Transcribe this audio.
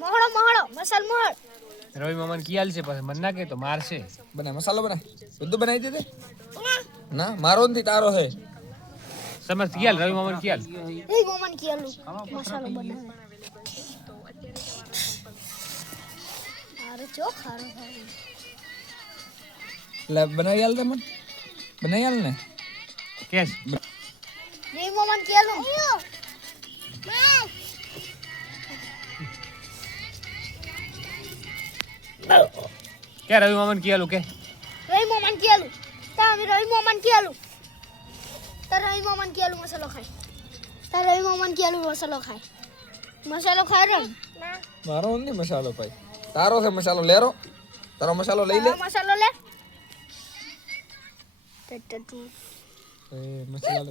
મોહળો મોહળો મસાલ મોહળ રવિ મામા કી હાલ છે પછી મન ના કે તો મારશે. બના મસાલો બના બધું બનાવી દીધે ના મારો નથી તારો છે સમજ કી હાલ રવિ મામા કી હાલ એ મોમન કેલું મસાલો બનાવે અરે ચો ખારો ખારો લે બનાવી આલ દે મન બનાવી આલ ને કેસ એ મોમન કેલું કે રવિ મામા કી હાલ કે રવિ મોમન કેલું તા અમે રવિ મોમન કેલું તા રવિ મોમન કેલું મસાલો ખાય તા રવિ મોમન કેલું મસાલો ખાય રે મારો નથી મસાલો ભાઈ તારો છે મસાલો લેરો તારો મસાલો લઈ લે મસાલો લે ટટટુ એ મસાલો